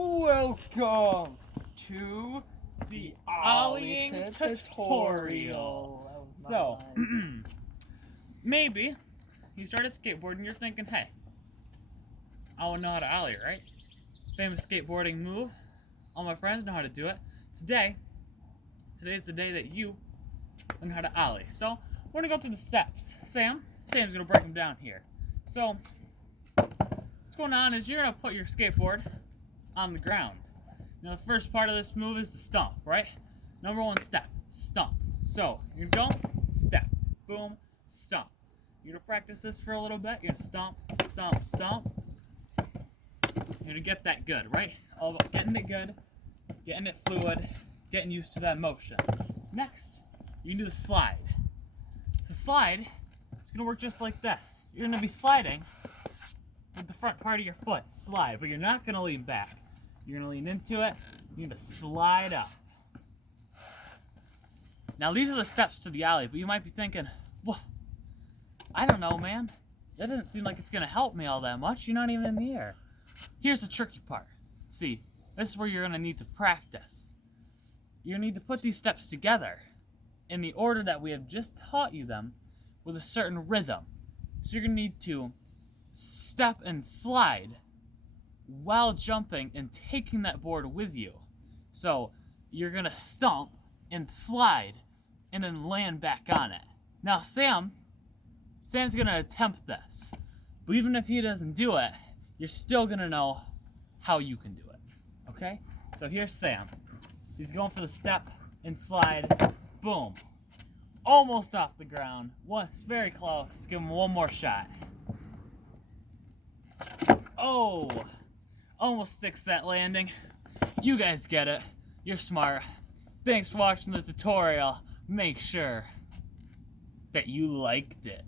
Welcome to the ollieing tutorial. So, maybe you started skateboarding and you're thinking, hey, I want to know how to ollie, right? Famous skateboarding move. All my friends know how to do it. Today's the day that you learn how to ollie. So, we're going to go through the steps. Sam's going to break them down here. So, what's going on is you're going to put your skateboard on the ground. Now the first part of this move is the stomp, right? Number one step, stomp. So you're gonna go, step, boom, stomp. You're gonna practice this for a little bit. You're gonna stomp, stomp, stomp. You're gonna get that good, right? All about getting it good, getting it fluid, getting used to that motion. Next, you can do the slide. The slide is gonna work just like this. You're gonna be sliding with the front part of your foot, slide, but you're not gonna lean back. You're gonna lean into it, you're gonna slide up. Now these are the steps to the ollie, but you might be thinking, well, I don't know, man. That doesn't seem like it's gonna help me all that much. You're not even in the air. Here's the tricky part. See, this is where you're gonna need to practice. You need to put these steps together in the order that we have just taught you them with a certain rhythm. So you're gonna need to step and slide while jumping and taking that board with you. So you're gonna stomp and slide and then land back on it. Now Sam's gonna attempt this, but even if he doesn't do it, you're still gonna know how you can do it. Okay? So here's Sam. He's going for the step and slide. Boom. Almost off the ground. It's very close. Give him one more shot. Oh! Almost sticks that landing. You guys get it. You're smart. Thanks for watching the tutorial. Make sure that you liked it.